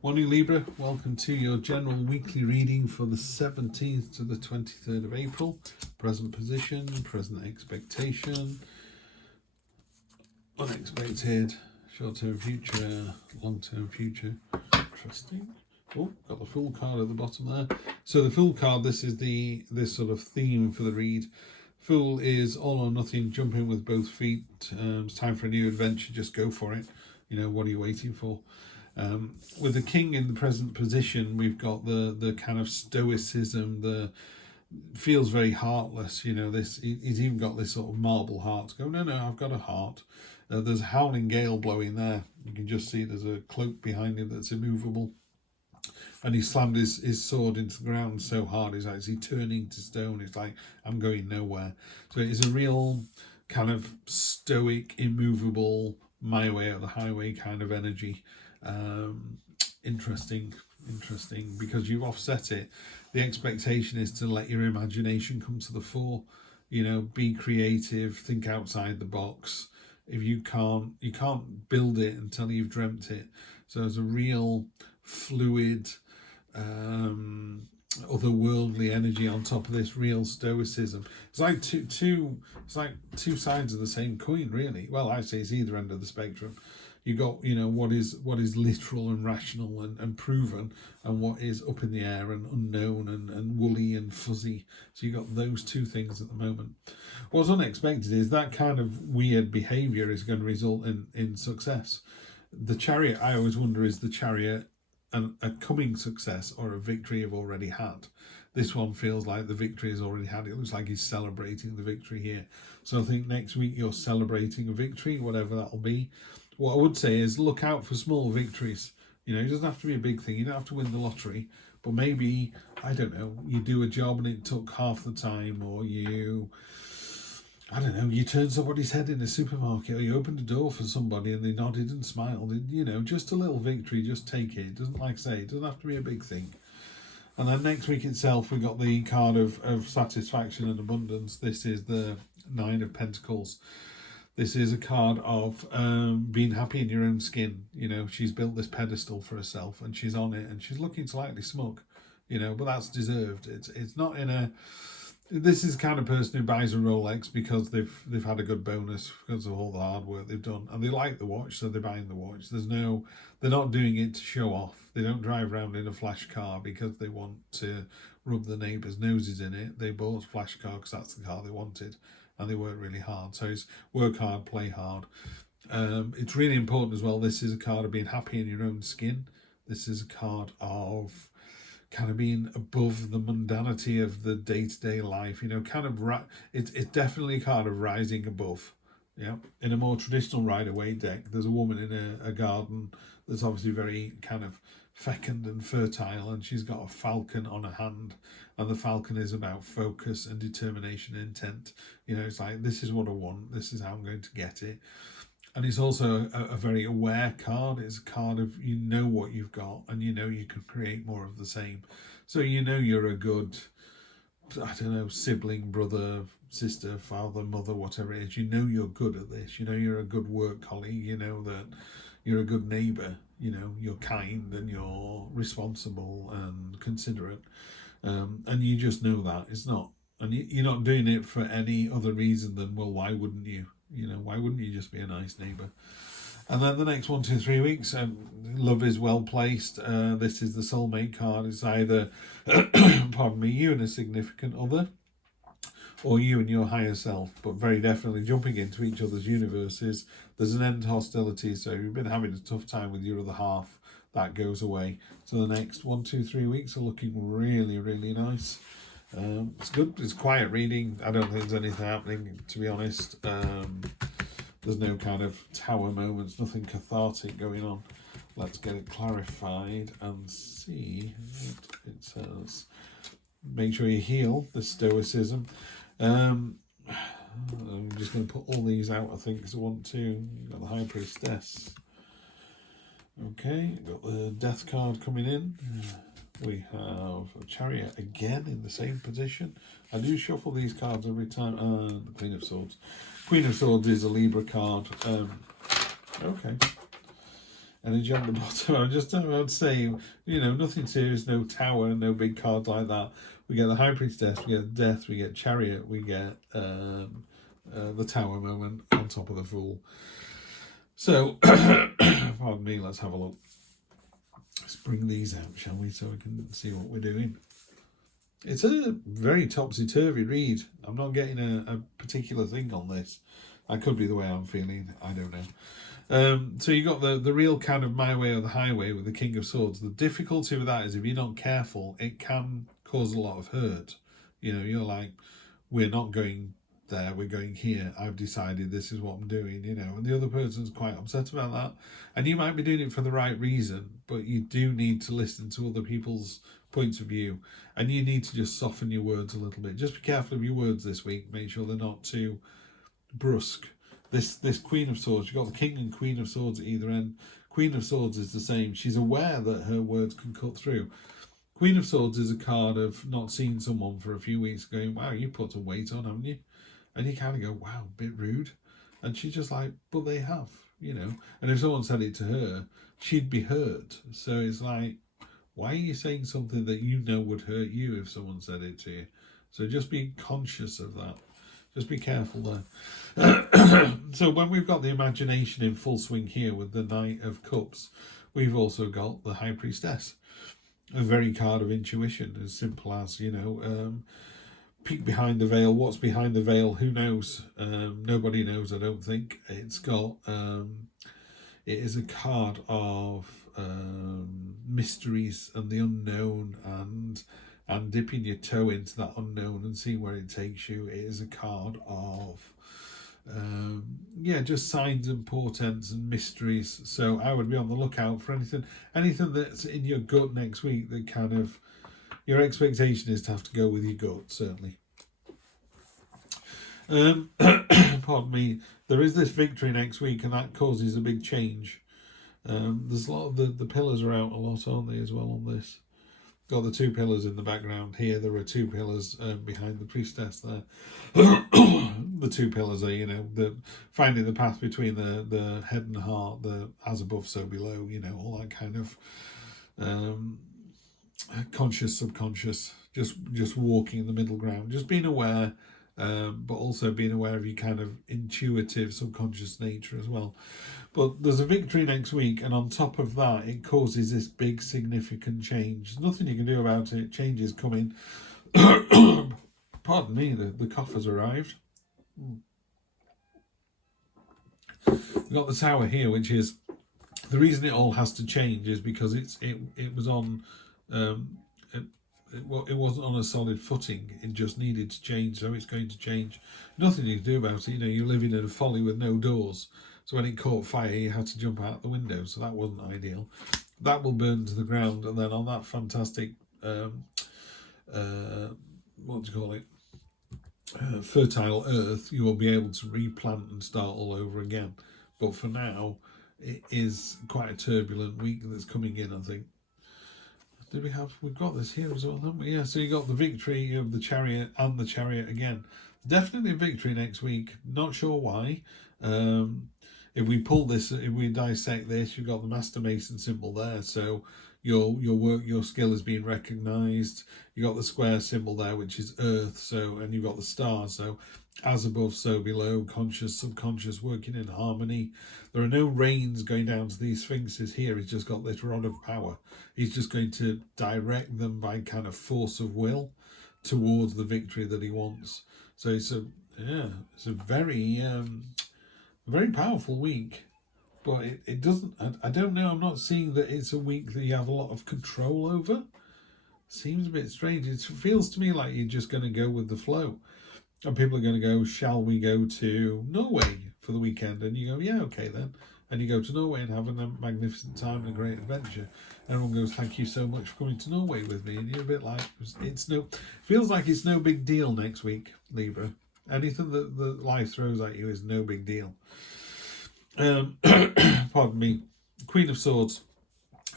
Morning Libra, welcome to your general weekly reading for the 17th to the 23rd of April. Present position, present expectation, unexpected, short-term future, long-term future. Interesting. Oh, got the Fool card at the bottom there. So the Fool card, this is this sort of theme for the read. Fool is all or nothing, jumping with both feet. It's time for a new adventure, just go for it. You know, what are you waiting for? With the king in the present position, we've got the kind of stoicism, the feels very heartless, you know, he's even got this sort of marble heart. Go, no, I've got a heart. There's a howling gale blowing there. You can just see there's a cloak behind him that's immovable. And he slammed his sword into the ground so hard, he's actually turning to stone. It's like, I'm going nowhere. So it is a real kind of stoic, immovable, my way or the highway kind of energy. Interesting, because you've offset it. The expectation is to let your imagination come to the fore, you know, be creative, think outside the box. If you can't build it until you've dreamt it. So there's a real fluid, otherworldly energy on top of this real stoicism. It's like two sides of the same coin, really. Well, I say it's either end of the spectrum. You got, you know, what is literal and rational and proven, and what is up in the air and unknown and woolly and fuzzy. So you got those two things at the moment. What's unexpected is that kind of weird behavior is going to result in success. The Chariot, I always wonder, is the Chariot a coming success or a victory you've already had? This one feels like the victory has already had. It looks like he's celebrating the victory here. So I think next week you're celebrating a victory, whatever that'll be. What I would say is look out for small victories. You know, it doesn't have to be a big thing. You don't have to win the lottery, but maybe, I don't know, you do a job and it took half the time, or you turned somebody's head in a supermarket, or you opened a door for somebody and they nodded and smiled. You know, just a little victory, just take it. It doesn't, like I say, it doesn't have to be a big thing. And then next week itself, we got the card of satisfaction and abundance. This is the Nine of Pentacles. This is a card of being happy in your own skin. You know, she's built this pedestal for herself and she's on it and she's looking slightly smug, you know, but that's deserved. It's not in a... This is the kind of person who buys a Rolex because they've had a good bonus because of all the hard work they've done, and they like the watch, so they're buying the watch. They're not doing it to show off. They don't drive around in a flash car because they want to rub the neighbours' noses in it. They bought a flash car because that's the car they wanted, and they work really hard. So it's work hard, play hard. It's really important as well. This is a card of being happy in your own skin. This is a card of kind of being above the mundanity of the day-to-day life, you know, kind of it's definitely a card of rising above. Yeah, in a more traditional Rider-Waite deck, there's a woman in a garden that's obviously very kind of fecund and fertile, and she's got a falcon on her hand, and the falcon is about focus and determination and intent. You know, it's like, this is what I want, this is how I'm going to get it. And it's also a very aware card. It's a card of, you know what you've got, and you know you can create more of the same. So you know you're a good, I don't know, sibling, brother, sister, father, mother, whatever it is. You know you're good at this. You know you're a good work colleague. You know that you're a good neighbour. You know you're kind and you're responsible and considerate. And you just know that. It's not, and you're not doing it for any other reason than, well, why wouldn't you? You know, why wouldn't you just be a nice neighbour? And then the next 1, 2, 3 weeks, love is well placed. This is the soulmate card. It's either, pardon me, you and a significant other, or you and your higher self, but very definitely jumping into each other's universes. There's an end to hostility, so if you've been having a tough time with your other half, that goes away. So the next 1, 2, 3 weeks are looking really, really nice. It's good. It's quiet reading. I don't think there's anything happening, to be honest. There's no kind of tower moments, nothing cathartic going on. Let's get it clarified and see what it says. Make sure you heal the stoicism. I'm just going to put all these out, I think, because I want to. You've got the High Priestess. Okay, got the Death card coming in. We have a Chariot again in the same position. I do shuffle these cards every time. The Queen of Swords. Queen of Swords is a Libra card. Okay. energy on the bottom. I would say, nothing serious, no tower, no big cards like that. We get the High Priestess, we get Death, we get Chariot, we get the Tower moment on top of the Fool. So, pardon me, let's have a look. Let's bring these out, shall we, so we can see what we're doing. It's a very topsy-turvy read. I'm not getting a particular thing on this. That could be the way I'm feeling. I don't know. So you got the real kind of my way or the highway with the King of Swords. The difficulty with that is if you're not careful, it can cause a lot of hurt. You're like, we're not going there, we're going here. I've decided this is what I'm doing, and the other person's quite upset about that. And you might be doing it for the right reason, but you do need to listen to other people's points of view, and you need to just soften your words a little bit. Just be careful of your words this week. Make sure they're not too brusque. This Queen of Swords, you've got the King and Queen of Swords at either end. Queen of Swords is the same. She's aware that her words can cut through. Queen of Swords is a card of not seeing someone for a few weeks, going, wow, you put some weight on, haven't you? And you kind of go, wow, a bit rude. And she's just like, but they have, And if someone said it to her, she'd be hurt. So it's like, why are you saying something that would hurt you if someone said it to you? So just be conscious of that. Just be careful there. So when we've got the imagination in full swing here with the Knight of Cups, we've also got the High Priestess. A very card of intuition, as simple as, peek behind the veil. What's behind the veil? Who knows? Nobody knows, I don't think. It's got, it is a card of mysteries and the unknown and dipping your toe into that unknown and seeing where it takes you. It is a card of, just signs and portents and mysteries. So I would be on the lookout for anything that's in your gut next week that kind of, your expectation is to have to go with your gut, certainly. Pardon me. There is this victory next week, and that causes a big change. There's a lot of the pillars are out a lot, aren't they, as well on this? Got the two pillars in the background here. There are two pillars behind the priestess there. The two pillars are, the finding the path between the head and the heart, the as above, so below, all that kind of conscious, subconscious, just walking in the middle ground, just being aware, but also being aware of your kind of intuitive, subconscious nature as well. But there's a victory next week, and on top of that, it causes this big, significant change. There's nothing you can do about it. Change is coming. Pardon me, the cough has arrived. We've got the Tower here, which is the reason it all has to change is because it was on it wasn't on a solid footing. It just needed to change, so it's going to change. Nothing you can do about it. You're living in a folly with no doors, so when it caught fire you had to jump out the window, so that wasn't ideal. That will burn to the ground, and then on that fantastic what do you call it, fertile earth, you will be able to replant and start all over again. But for now, it is quite a turbulent week that's coming in, I think. We've got this here as well, haven't we? Yeah, so you got the victory of the Chariot and the Chariot again. Definitely a victory next week. Not sure why. If we pull this, if we dissect this, you've got the Master Mason symbol there. So your work, your skill is being recognised. You got the square symbol there, which is Earth. So, and you've got the star. So as above, so below, conscious, subconscious, working in harmony. There are no reins going down to these sphinxes here. He's just got this rod of power. He's just going to direct them by kind of force of will towards the victory that he wants. So it's a very very powerful week. But it doesn't, I don't know, I'm not seeing that it's a week that you have a lot of control over. Seems a bit strange. It feels to me like you're just going to go with the flow. And people are going to go, shall we go to Norway for the weekend? And you go, yeah, okay then. And you go to Norway and have a magnificent time and a great adventure. Everyone goes, thank you so much for coming to Norway with me. And you're a bit like, feels like it's no big deal next week, Libra. Anything that life throws at you is no big deal. Pardon me. Queen of Swords.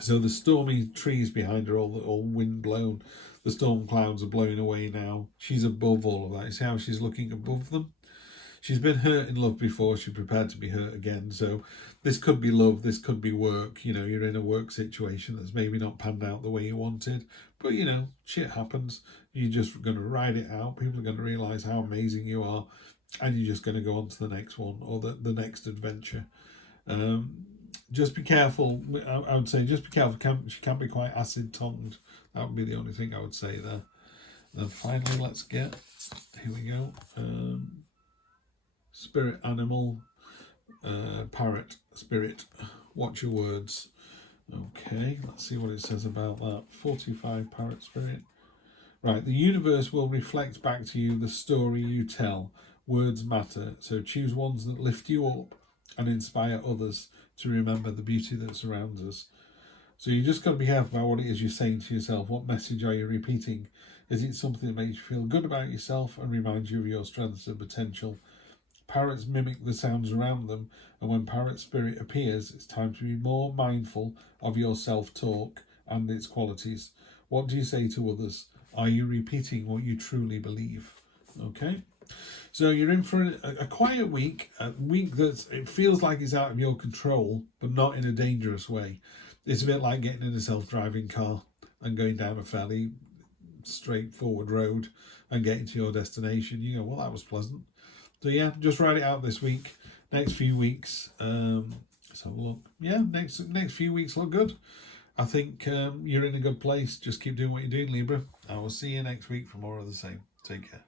So the stormy trees behind her, all wind blown. The storm clouds are blowing away now. She's above all of that. You see how she's looking above them? she's been hurt in love before. She's prepared to be hurt again. So this could be love. This could be work. You know, you're in a work situation that's maybe not panned out the way you wanted. But, you know, shit happens. You're just going to ride it out. People are going to realise how amazing you are. And you're just going to go on to the next one or the next adventure. Just be careful. I would say just be careful. She can be quite acid-tongued. That would be the only thing I would say there. And finally, let's get, here we go, spirit animal, parrot, spirit, watch your words. Okay, let's see what it says about that. 45 parrot spirit. Right, the universe will reflect back to you the story you tell. Words matter, so choose ones that lift you up and inspire others to remember the beauty that surrounds us. So you just got to be careful about what it is you're saying to yourself. What message are you repeating? Is it something that makes you feel good about yourself and reminds you of your strengths and potential? Parrots mimic the sounds around them, and when parrot spirit appears, it's time to be more mindful of your self-talk and its qualities. What do you say to others? Are you repeating what you truly believe? Okay, so you're in for a quiet week, a week that it feels like it's out of your control, but not in a dangerous way. It's a bit like getting in a self-driving car and going down a fairly straightforward road and getting to your destination. You go, well, that was pleasant. So yeah, just ride it out this week. Next few weeks, let's have a look. Yeah, next few weeks look good. I think you're in a good place. Just keep doing what you're doing, Libra. I will see you next week for more of the same. Take care.